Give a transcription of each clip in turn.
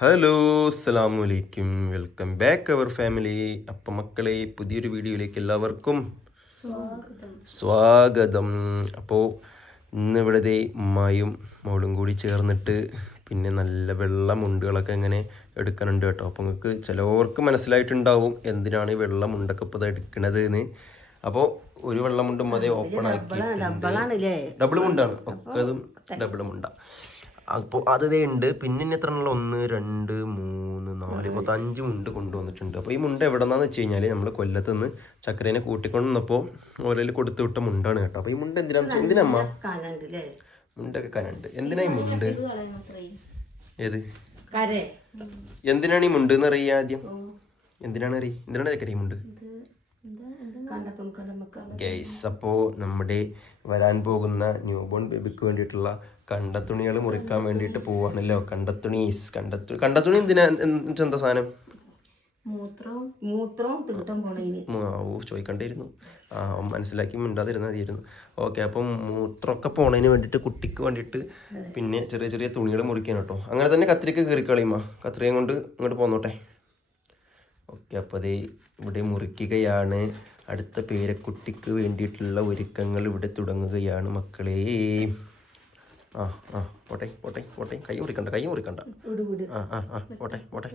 Hello അസ്സലാമു അലൈക്കും, welcome back അവർ family. അപ്പം മക്കളെ, പുതിയൊരു വീഡിയോയിലേക്ക് എല്ലാവർക്കും സ്വാഗതം. അപ്പോൾ ഇന്ന് ഇവിടെ ഉമ്മായും മോളും കൂടി ചേർന്നിട്ട് പിന്നെ നല്ല വെള്ള മുണ്ടുകളൊക്കെ ഇങ്ങനെ എടുക്കാനുണ്ട് കേട്ടോ. അപ്പോൾ നിങ്ങൾക്ക് ചിലവർക്ക് മനസ്സിലായിട്ടുണ്ടാവും എന്തിനാണ് ഈ വെള്ള മുണ്ടൊക്കെ ഇപ്പോൾ ഇത് എടുക്കണത് എന്ന്. അപ്പോൾ ഒരു വെള്ളമുണ്ടും അതേ ഓപ്പൺ ആക്കി, ഡബിൾ മുണ്ടാണ് ഒക്കെ, അതും ഡബിൾ മുണ്ടാണ്. അപ്പോൾ അതേ ഉണ്ട്. പിന്നെ എത്ര ഉള്ള 1 2 3 4 മൊത്തം 5 മുണ്ട് കൊണ്ടുവന്നിട്ടുണ്ട്. അപ്പോൾ ഈ മുണ്ട് എവിടെ നിന്നാന്ന് വെച്ച് കഴിഞ്ഞാൽ നമ്മൾ കൊല്ലത്ത് നിന്ന് ചക്കരേനെ കൂട്ടിക്കൊണ്ട് വന്നപ്പോൾ ഓരോ കൊടുത്തു വിട്ട മുണ്ടാണ് കേട്ടോ. അപ്പോൾ ഈ മുണ്ട് എന്തിനമ്മ മുണ്ടൊക്കെ കനുണ്ട്. എന്തിനാ ഈ മുണ്ട്? ഏത് എന്തിനാണ് ഈ മുണ്ട് എന്ന് അറിയാം ആദ്യം? എന്തിനാണ് ചക്കര ഈ മുണ്ട്? ഗൈസ്, അപ്പോൾ നമ്മുടെ വരാൻ പോകുന്ന ന്യൂ ബോൺ ബേബിക്ക് വേണ്ടിയിട്ടുള്ള കണ്ടത്തുണികൾ മുറിക്കാൻ വേണ്ടിയിട്ട് പോവാണല്ലോ. കണ്ടത്തുണി എന്തിനാ? എന്താ സാധനം? ചോദിക്കണ്ടിരുന്നു. മനസ്സിലാക്കി മിണ്ടാതിരുന്ന മതിയായിരുന്നു. ഓക്കെ, അപ്പം മൂത്രമൊക്കെ പോണതിന് വേണ്ടിയിട്ട്, കുട്ടിക്ക് വേണ്ടിയിട്ട് പിന്നെ ചെറിയ ചെറിയ തുണികൾ മുറിക്കാൻ കേട്ടോ. അങ്ങനെ തന്നെ കത്രിക കീറിക്കളിയുമ്മ, കത്രികയും കൊണ്ട് ഇങ്ങോട്ട് പോന്നോട്ടെ. ഓക്കെ, അപ്പോൾ അതേ ഇവിടെ മുറിക്കുകയാണ്. അടുത്ത പേരക്കുട്ടിക്ക് വേണ്ടിയിട്ടുള്ള ഒരുക്കങ്ങൾ ഇവിടെ തുടങ്ങുകയാണ് മക്കളെ. പോട്ടെ കൈ മുറിക്കണ്ട. പോട്ടെ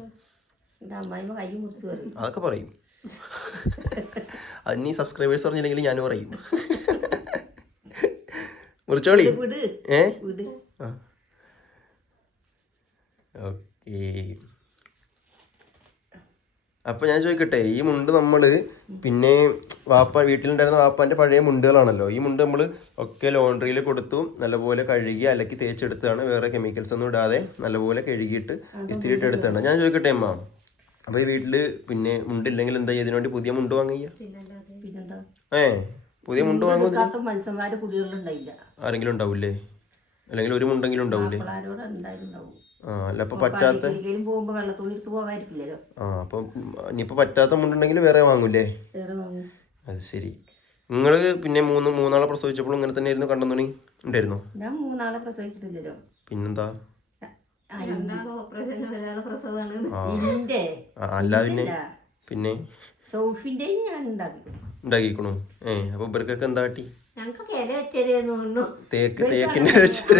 അതൊക്കെ പറയും. അത് നീ സബ്സ്ക്രൈബേഴ്സ് പറഞ്ഞില്ലെങ്കിൽ ഞാനും പറയും. മുറിച്ചോളി. ഓക്കേ, അപ്പോൾ ഞാൻ ചോദിക്കട്ടെ, ഈ മുണ്ട് നമ്മൾ പിന്നെ വീട്ടിലുണ്ടായിരുന്ന വാപ്പാൻ്റെ പഴയ മുണ്ടുകളാണല്ലോ. ഈ മുണ്ട് നമ്മൾ ഒക്കെ ലോണ്ടറിയിൽ കൊടുത്തു നല്ലപോലെ കഴുകി അലക്കി തേച്ചെടുത്താണ്. വേറെ കെമിക്കൽസ് ഒന്നും ഇടാതെ നല്ലപോലെ കഴുകിയിട്ട് ഇസ്തിരിയിട്ട് എടുത്താണ്. ഞാൻ ചോദിക്കട്ടെ അമ്മ, അപ്പോൾ ഈ വീട്ടിൽ പിന്നെ മുണ്ടില്ലെങ്കിൽ എന്താ ഇതിനു വേണ്ടി പുതിയ മുണ്ട് വാങ്ങിയ? പുതിയ മുണ്ട് വാങ്ങും ആരെങ്കിലും ഉണ്ടാവൂലേ? അല്ലെങ്കിൽ ഒരു മുണ്ടെങ്കിലും ഉണ്ടാവൂലേ? അല്ല, അപ്പൊ പറ്റാത്ത അപ്പൊ ഇനിയിപ്പോ പറ്റാത്ത മുണ്ടുണ്ടെങ്കിൽ വേറെ വാങ്ങൂലേ? അത് ശരി. നിങ്ങള് പിന്നെ മൂന്നാളെ പ്രസവിച്ചപ്പോഴും ഇങ്ങനെ തന്നെ ആയിരുന്നു കണ്ടെന്നുണി ഉണ്ടായിരുന്നോ? ഞാൻ 3 ആളെ പ്രസവിച്ചിട്ടില്ലല്ലോ. പിന്നെന്താ? അല്ല, പിന്നെ ഞാൻ ഉണ്ടാക്കിക്കണു. അപ്പൊ ഇവർക്കൊക്കെ എന്താ കാട്ടി? ഞങ്ങൾക്കൊക്കെ ഇല വെച്ചത് തേക്കിന്റെ വെച്ചത്.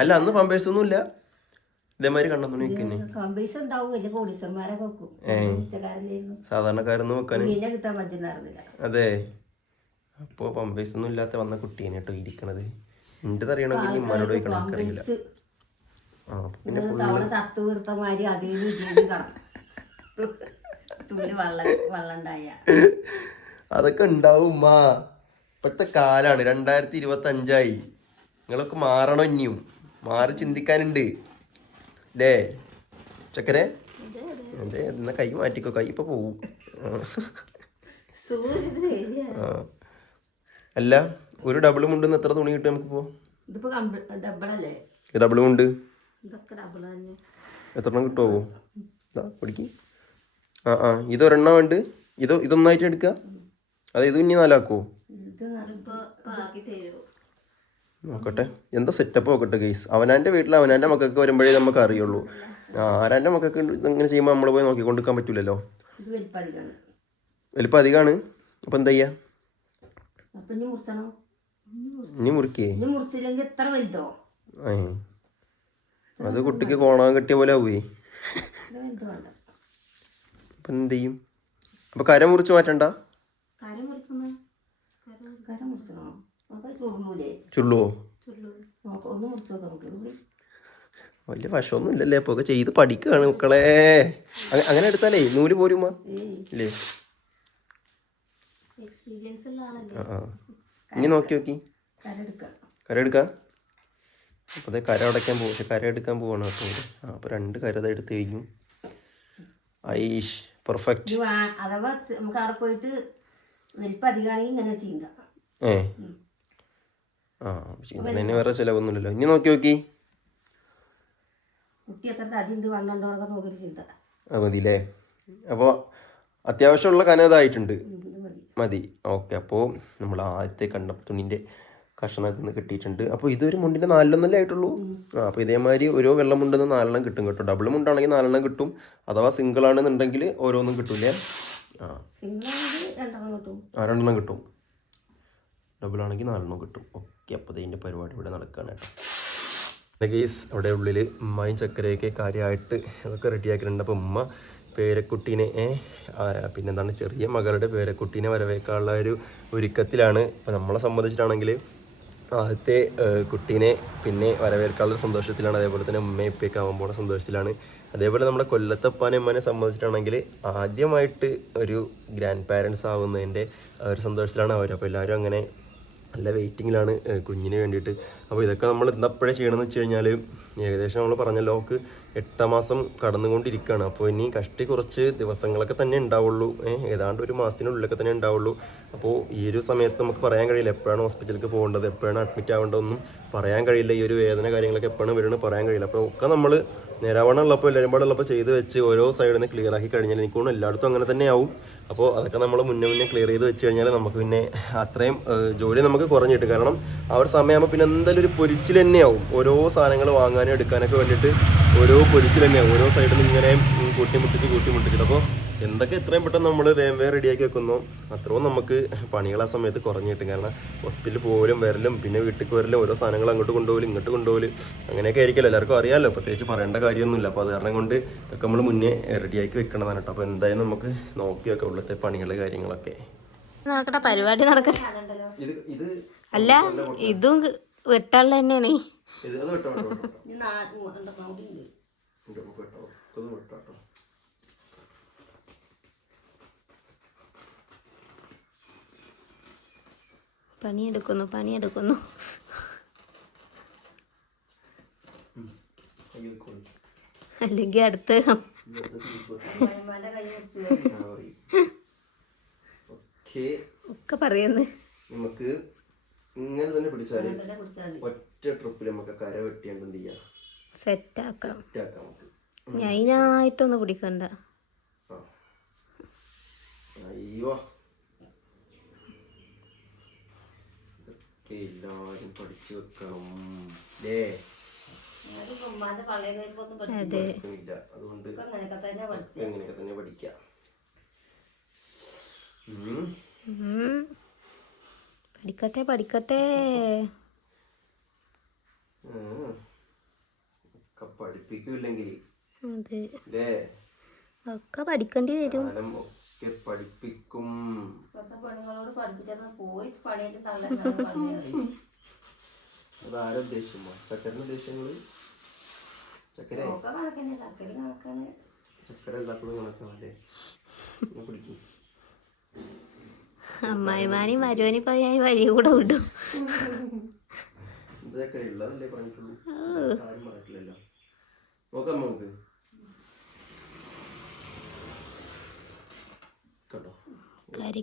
അല്ല, അന്ന് പമ്പേഴ്സ് ഒന്നും ഇല്ല, ഇതേമാതിരി കണ്ട തുണി വെക്കുന്നേ. സാധാരണക്കാരൊന്നും വെക്കാൻ. അതെ, അപ്പൊ പമ്പേഴ്സ് ഒന്നും ഇല്ലാത്ത വന്ന കുട്ടീനെ കേട്ടോ ഇരിക്കണത്. എന്റെ അറിയണമെങ്കിൽ ഉമ്മാനോട് ചോദിക്കണം, എനിക്കറിയില്ല. അതൊക്കെ ഉണ്ടാവും ഉമ്മ. ഇപ്പോഴത്തെ കാലാണ്, 2025. നിങ്ങളൊക്കെ മാറണം, ഇനിയും മാറി ചിന്തിക്കാനുണ്ട് അല്ലേ ചക്കരെ? അതെ, എന്നാ കൈ മാറ്റിക്കോ, കൈ ഇപ്പൊ പോവും. അല്ല, ഒരു ഡബിൾ മുണ്ടെന്ന് എത്ര തുണി കിട്ടും നമുക്കിപ്പോ? ഡബിൾ മുണ്ട് എത്ര എണ്ണം കിട്ടുമോ? പിടിക്ക്. ഇതൊരെണ്ണം വേണ്ട. ഇതൊന്നായിട്ട് എടുക്കുക. ഇത് ഇനി 4 ആക്കുമോ? നോക്കട്ടെ, എന്താ സെറ്റപ്പ് നോക്കട്ടെ ഗൈസ്. അവനാൻ്റെ വീട്ടിൽ അവനാൻ്റെ മക്കൾക്ക് വരുമ്പോഴേ നമുക്ക് അറിയുള്ളൂ. ആരാൻ്റെ മക്കൾക്ക് ഇങ്ങനെ ചെയ്യുമ്പോൾ നമ്മൾ പോയി നോക്കിക്കൊണ്ടിരിക്കാൻ പറ്റൂലല്ലോ. വലിപ്പം അധികമാണ്. അപ്പം എന്താ ചെയ്യാ? ഇനി മുറിക്കേ? അത് കുട്ടിക്ക് കോണാൻ കെട്ടിയ പോലെ ആവുകയെ. അപ്പം എന്ത് ചെയ്യും? അപ്പം കര മുറിച്ച് മാറ്റണ്ട? ചുള്ളുവോ? വലിയ വശമൊന്നും ഇല്ലല്ലേ. അപ്പൊ ചെയ്ത് പഠിക്കുകയാണ് മക്കളെ. അങ്ങനെ എടുത്താലേ നൂല് പോരുമാ ഇല്ലേ? ഇനി നോക്കി കര എടുക്കാം. അപ്പോൾ അതേ കര അടയ്ക്കാൻ പോകും. പക്ഷെ കര എടുക്കാൻ പോവാണ് കേട്ടോ. അപ്പോൾ 2 കര എടുത്ത് കഴിഞ്ഞു. ഐഷ് പെർഫെക്റ്റ്. ചെയ്യുന്നതിന് വേറെ ചിലവൊന്നുമില്ലല്ലോ. ഇനി നോക്കി മതില്ലേ? അപ്പോൾ അത്യാവശ്യമുള്ള കന ഇതായിട്ടുണ്ട്. മതി. ഓക്കെ, അപ്പോൾ നമ്മൾ ആദ്യത്തെ കണ്ടത്തുണിൻ്റെ കഷ്ണം ഇതിൽ നിന്ന് കിട്ടിയിട്ടുണ്ട്. അപ്പോൾ ഇതൊരു മുണ്ടിൻ്റെ 4 ആയിട്ടുള്ളൂ. അപ്പോൾ ഇതേമാതിരി ഓരോ വെള്ളം മുണ്ടെന്ന് 4 കിട്ടും കേട്ടോ. ഡബിൾ മുണ്ടാണെങ്കിൽ 4 കിട്ടും. അഥവാ സിംഗിൾ ആണെന്നുണ്ടെങ്കിൽ ഓരോന്നും കിട്ടൂലേ? രണ്ടെണ്ണം കിട്ടും. ഡബിൾ ആണെങ്കിൽ 4 കിട്ടും. ഓക്കെ, അപ്പോൾ ഇതിൻ്റെ പരിപാടി ഇവിടെ നടക്കുകയാണ് കേട്ടോ. ഗെയ്സ്, അവിടെ ഉള്ളിൽ ഉമ്മയും ചക്കരയൊക്കെ കാര്യമായിട്ട് അതൊക്കെ റെഡിയാക്കിയിട്ടുണ്ട്. അപ്പോൾ ഉമ്മ പേരക്കുട്ടീനെ പിന്നെന്താണ് ചെറിയ മകളുടെ പേരക്കുട്ടീനെ വരവേക്കാനുള്ള ഒരു ഒരുക്കത്തിലാണ്. ഇപ്പോൾ നമ്മളെ സംബന്ധിച്ചിട്ടാണെങ്കിൽ ആദ്യത്തെ കുട്ടീനെ പിന്നെ വരവേൽക്കാനുള്ള സന്തോഷത്തിലാണ്. അതേപോലെ തന്നെ ഉമ്മയും ഉപ്പയൊക്കെ ആവാൻ പോകുന്ന സന്തോഷത്തിലാണ്. അതേപോലെ നമ്മുടെ കൊല്ലത്തപ്പാനെ ഉമ്മനെ സംബന്ധിച്ചിട്ടാണെങ്കിൽ ആദ്യമായിട്ട് ഒരു ഗ്രാൻഡ് പാരൻസ് ആവുന്നതിൻ്റെ ഒരു സന്തോഷത്തിലാണ് അവർ. അപ്പോൾ എല്ലാവരും അങ്ങനെ നല്ല വെയിറ്റിങ്ങിലാണ് കുഞ്ഞിന് വേണ്ടിയിട്ട്. അപ്പോൾ ഇതൊക്കെ നമ്മൾ ഇന്നപ്പോഴേ ചെയ്യണമെന്ന് വെച്ച് കഴിഞ്ഞാൽ ഏകദേശം നമ്മൾ പറഞ്ഞല്ലോ അവൾക്ക് 8 മാസം കടന്നുകൊണ്ടിരിക്കുകയാണ്. അപ്പോൾ ഇനി കുറച്ച് ദിവസങ്ങളൊക്കെ തന്നെ ഉണ്ടാവുള്ളൂ. ഏതാണ്ട് ഒരു മാസത്തിനുള്ളിലൊക്കെ തന്നെ ഉണ്ടാവുള്ളൂ. അപ്പോൾ ഈ ഒരു സമയത്ത് നമുക്ക് പറയാൻ കഴിയില്ല എപ്പോഴാണ് ഹോസ്പിറ്റലിലേക്ക് പോകേണ്ടത്, എപ്പോഴാണ് അഡ്മിറ്റ് ആവേണ്ടതൊന്നും പറയാൻ കഴിയില്ല. ഈ ഒരു വേദന കാര്യങ്ങളൊക്കെ എപ്പോഴാണ് വരുന്നത് പറയാൻ കഴിയില്ല. അപ്പോൾ ഒക്കെ നമ്മൾ നേരാവണ്ണം ഉള്ളപ്പോൾ എല്ലാവരും പാടെ ഉള്ളപ്പോൾ ചെയ്ത് വെച്ച് ഓരോ സൈഡിൽ നിന്ന് ക്ലിയർ ആക്കി കഴിഞ്ഞാൽ എനിക്ക് തോന്നുന്നു എല്ലായിടത്തും അങ്ങനെ തന്നെ ആവും. അപ്പോൾ അതൊക്കെ നമ്മൾ മുന്നേ ക്ലിയർ ചെയ്ത് വെച്ച് കഴിഞ്ഞാൽ നമുക്ക് പിന്നെ അത്രയും ജോലി നമുക്ക് കുറഞ്ഞു കിട്ടും. കാരണം ആ ഒരു സമയമാകുമ്പോൾ പിന്നെ എന്തായാലും ഒരു പൊരിച്ചിൽ തന്നെയാവും. ഓരോ സാധനങ്ങൾ വാങ്ങാനും എടുക്കാനൊക്കെ വേണ്ടിയിട്ട് ഓരോ പൊരിച്ചിൽ തന്നെയാവും. ഓരോ സൈഡിൽ നിന്ന് ഇങ്ങനെ കൂട്ടിമുട്ടിച്ചിട്ട് അപ്പോൾ എന്തൊക്കെ എത്രയും പെട്ടെന്ന് നമ്മൾ വേഗം റെഡിയാക്കി വെക്കുന്നോ അത്രയും നമുക്ക് പണികൾ ആ സമയത്ത് കുറഞ്ഞു കിട്ടും. കാരണം ഹോസ്പിറ്റലിൽ പോകലും വരലും പിന്നെ വീട്ടിൽ വരലും ഓരോ സാധനങ്ങൾ അങ്ങോട്ട് കൊണ്ടുപോകലും ഇങ്ങോട്ട് കൊണ്ടുപോകലും അങ്ങനെയൊക്കെ ആയിരിക്കുമല്ലോ. എല്ലാവർക്കും അറിയാമല്ലോ, പ്രത്യേകിച്ച് പറയേണ്ട കാര്യമൊന്നുമില്ല. അപ്പോൾ അത് കാരണം കൊണ്ട് ഇതൊക്കെ നമ്മൾ മുന്നേ റെഡിയാക്കി വെക്കണതാണ് കേട്ടോ. അപ്പോൾ എന്തായാലും നമുക്ക് നോക്കി വെക്കാം ഉള്ളത്തെ പണികൾ കാര്യങ്ങളൊക്കെ നടക്കട്ടെ, പരിപാടി നടക്കട്ടെ. ഇത് അല്ല, ഇതും വെട്ടാനുള്ള തന്നെയാണ്. പണിയെടുക്കുന്നു. അല്ലെങ്കിൽ അടുത്ത് ഒക്കെ പറയുന്നു. നമുക്ക് ഇങ്ങനെ തന്നെ പിടിച്ചാല് ഒറ്റ ട്രിപ്പിൽ നമുക്ക് കര വെട്ടിയാണ്ട് എന്ത് ചെയ്യാം, സെറ്റാക്കാം. നമുക്ക് അതിനായിട്ടൊന്നും പിടിക്കണ്ട. അയ്യോ, ഇതൊക്കെ എല്ലാരും പഠിച്ചു വെക്കണം അല്ലേ? അതെ, അതുകൊണ്ട് എങ്ങനെയൊക്കെ തന്നെ പഠിക്കാം. പഠിക്കട്ടെ. പഠിപ്പിക്കൂല്ലെങ്കിൽ അതെ, ഒക്കെ പഠിക്കേണ്ടി വരും. ഒക്കെ പഠിപ്പിക്കും. അതാരും ഉദ്ദേശിക്കുമോ? ചക്കരന്റെ ഉദ്ദേശങ്ങള് ചക്കര എല്ലാത്തിനും കണക്കാണല്ലേ? പിടിക്കും. അമ്മായിമാനെയും മരുവനെയും പതിയായി വഴി കൂടെ വിടും. ചക്കര ഉള്ളതല്ലേ പറഞ്ഞിട്ടുള്ളൂ, ആരും പറഞ്ഞിട്ടില്ലല്ലോ. നോക്കാം നമുക്ക് കേട്ടോ.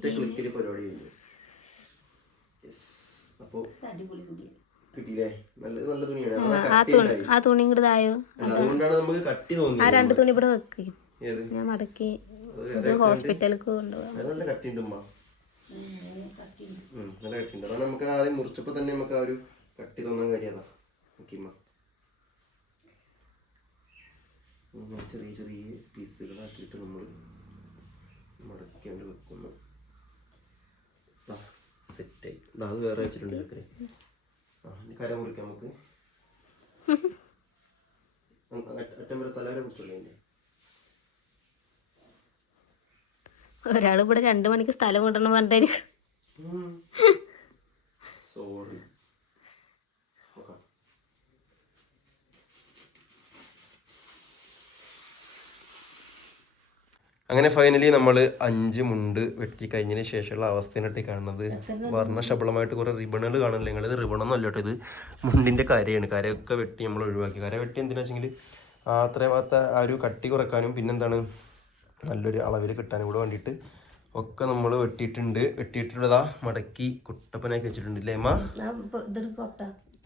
ക്ലിക്കില് പരിപാടി കഴിഞ്ഞു. അപ്പൊ കിട്ടിയില്ലേ? നല്ല തുണിയാണ്. ആ തുണി ഇങ്ങോട്ട് തായോ. അതുകൊണ്ടാണ് നമുക്ക് കട്ടി തോന്നുന്നത്. ആ 2 തുണി ഇവിടെ വെക്ക്, ഞാൻ മടക്കി ഹോസ്പിറ്റലിലേക്ക് കൊണ്ടുപോകാം. നല്ല കട്ടിയുണ്ട് ഉമ്മ, നല്ല കട്ടിയുണ്ട്. അതാണ് നമുക്ക് ആദ്യം മുറിച്ചപ്പോ തന്നെ നമുക്ക് ആ ഒരു കട്ടി തോന്നാൻ കഴിയാതാ. ചെറിയ പീസുകളാക്കിയിട്ട് നമ്മൾ മടക്കേണ്ടി വെക്കുന്നു. സെറ്റായി. അത് വേറെ വെച്ചിട്ടുണ്ട് ചക്കരെ. കര മുറിക്കാം നമുക്ക്. അറ്റം വരെ തലവരെ പിടിച്ചോളൂ. അതിൻ്റെ ഒരാൾ ഇവിടെ 2 മണിക്ക് സ്ഥലം വിടണം പറഞ്ഞിട്ട് സോറി. അങ്ങനെ ഫൈനലി നമ്മൾ 5 മുണ്ട് വെട്ടി കഴിഞ്ഞതിന് ശേഷമുള്ള അവസ്ഥയിനായിട്ട് കാണുന്നത് വർണ്ണശബളമായിട്ട് കുറേ റിബണുകൾ കാണുന്നില്ല. നിങ്ങളിത് റിബണൊന്നും അല്ല കേട്ടോ, ഇത് മുണ്ടിൻ്റെ കരയാണ്. കരയൊക്കെ വെട്ടി നമ്മൾ ഒഴിവാക്കി. കര വെട്ടി എന്തിനാ വെച്ചെങ്കിൽ അത്രയും ആ ഒരു കട്ടി കുറക്കാനും പിന്നെന്താണ് നല്ലൊരു അളവിൽ കിട്ടാനും കൂടെ വേണ്ടിയിട്ട് ഒക്കെ നമ്മൾ വെട്ടിയിട്ടുള്ളതാ മടക്കി കുട്ടപ്പനാക്കി വെച്ചിട്ടുണ്ട് അല്ലേ അമ്മ?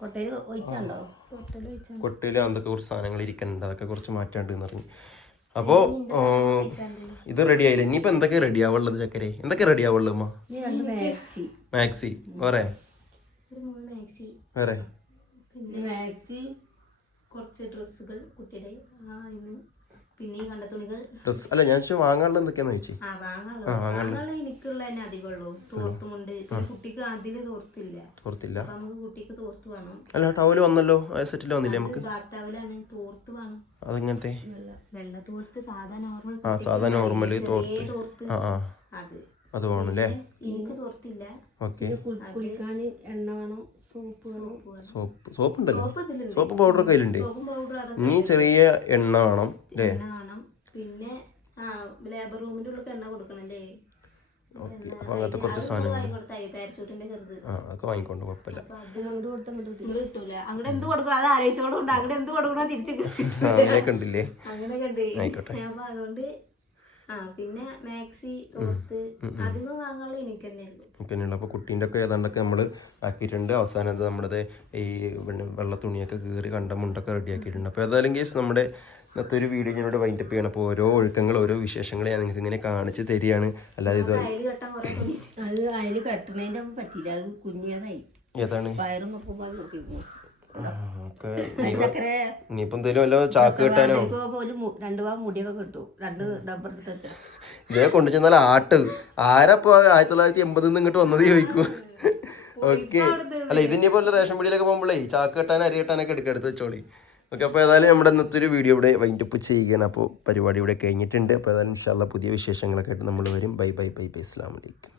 കൊട്ടയിൽ അതൊക്കെ കുറച്ച് സാധനങ്ങൾ ഇരിക്കുന്നുണ്ട്, അതൊക്കെ കുറച്ച് മാറ്റാണ്ട് എന്ന് പറഞ്ഞു. അപ്പോൾ ഇത് റെഡി ആയില്ല. ഇനിയിപ്പോൾ എന്തൊക്കെ റെഡി ആവുള്ളത് ചക്കരെ? എന്തൊക്കെ റെഡി ആവുള്ളത് അമ്മ? ഇനി രണ്ട് മാക്സി മാക്സി വേറെ മാക്സി വേറെ പിന്നെ മാക്സി കുറച്ച് ഡ്രസ്സുകൾ കുട്ടിയുടെ പിന്നെ കണ്ട തുണികൾ. ഡ്രസ് അല്ല ഞാൻ വാങ്ങാനുള്ളത് എന്തൊക്കെയാന്ന് ചോദിച്ചു. വാങ്ങാനുള്ളത് എനിക്കുള്ള തന്നെ അധികമുള്ളൂ. തോർത്തുമുണ്ട്. കുട്ടിക്ക് അതിന് തോർത്തില്ല. തോർത്തില്ല. നമുക്ക് കുട്ടിക്ക് തോർത്ത് വേണം. അല്ല ടവല് വന്നല്ലോ, ആ സെറ്റിൽ വന്നില്ലേ നമുക്ക്? ടവലാണ്, തോർത്ത് വേണം. അതെങ്ങനത്തെ? വെള്ള തോർത്ത് സാധാ നോർമൽ. ആ സാധാ നോർമല് തോർത്ത്. അത് വേണം അല്ലേ? എനിക്ക് തോർത്തില്ല. ഓക്കെ. കുളിക്കാൻ എണ്ണ വേണം, സോപ്പ് വേണം. സോപ്പ് ഉണ്ടല്ലോ, സോപ്പ് പൗഡർ കയ്യിലുണ്ട്. ഇനി ചെറിയ എണ്ണ വേണം അല്ലേ? പിന്നെ ലേബർ റൂമിന്റെ ഉള്ളിൽ എണ്ണ കൊടുക്കണല്ലേ? അപ്പൊ അങ്ങനത്തെ കുറച്ച് സാധനങ്ങൾ പാരച്ചൂട്ടിന്റെ ചെറുത് അതൊക്കെ വാങ്ങിക്കൊണ്ട് കുഴപ്പമില്ല. കിട്ടൂല. അങ്ങോട്ട് എന്ത് കൊടുക്കണം അത് ആലോചിച്ചോണ്ട് അങ്ങോട്ട് എന്ത് കൊടുക്കണോ തിരിച്ചു അങ്ങനെയൊക്കെ ഉണ്ടല്ലേ? അങ്ങനെയൊക്കെ ഉണ്ട്. ആയിക്കോട്ടെ. അപ്പൊ അതുകൊണ്ട് പിന്നെ മാക്സി തോർത്ത് അധികം വാങ്ങാനുള്ള എനിക്ക് തന്നെയുള്ളൂ. അപ്പോൾ കുട്ടീൻ്റെ ഒക്കെ ഏതാണ്ടൊക്കെ നമ്മൾ ആക്കിയിട്ടുണ്ട്. അവസാനം അത് നമ്മുടെ ഈ വെള്ള തുണിയൊക്കെ കീറി കണ്ട മുണ്ടൊക്കെ റെഡി ആക്കിയിട്ടുണ്ട്. അപ്പോൾ ഏതായാലും കേസ് നമ്മുടെ ഇന്നത്തെ ഒരു വീഡിയോ ഞാനിവിടെ വൈൻഡപ്പ് ചെയ്യണം. അപ്പോൾ ഓരോ ഒഴുക്കങ്ങൾ ഓരോ വിശേഷങ്ങൾ ഞാൻ നിങ്ങൾക്ക് ഇങ്ങനെ കാണിച്ച് തരികയാണ്. അല്ലാതെ ഇത് അത് അതിൽ കെട്ടുന്നതിൻ്റെ പറ്റില്ല, അത് കുഞ്ഞതായി. ഏതാണ് വയറും നോക്കുമ്പോൾ നോക്കിക്കോ. ഇനിയിപ്പോൾ എന്തെങ്കിലും വല്ല ചാക്ക് കെട്ടാനോ? രണ്ടു ഭാഗം മുടിയൊക്കെ കിട്ടും, 2 ഡബ്ബർ എടുത്ത് വെച്ചാൽ ഇതേ കൊണ്ടു ചെന്നാൽ ആട്ട് ആരപ്പോ 1980 ഇങ്ങോട്ട് വന്നത് ചോദിക്കും. ഓക്കെ. അല്ല ഇതിനിപ്പോൾ വല്ല റേഷൻ പീടിയിലൊക്കെ പോകുമ്പോഴേ ചാക്ക് കെട്ടാൻ അരി കെട്ടാനൊക്കെ എടുത്ത് വെച്ചോളി. ഓക്കെ. അപ്പോൾ ഏതായാലും നമ്മുടെ ഇന്നത്തെ ഒരു വീഡിയോ ഇവിടെ വൈൻഡപ്പ് ചെയ്യുകയാണ്. അപ്പോൾ പരിപാടി ഇവിടെ കഴിഞ്ഞിട്ടുണ്ട്. അപ്പോൾ ഏതായാലും ഇൻഷാ അല്ലാഹ് പുതിയ വിശേഷങ്ങളൊക്കെ ആയിട്ട് നമ്മൾ വരും. Bye bye bye bye. അസ്സലാമു അലൈക്കും.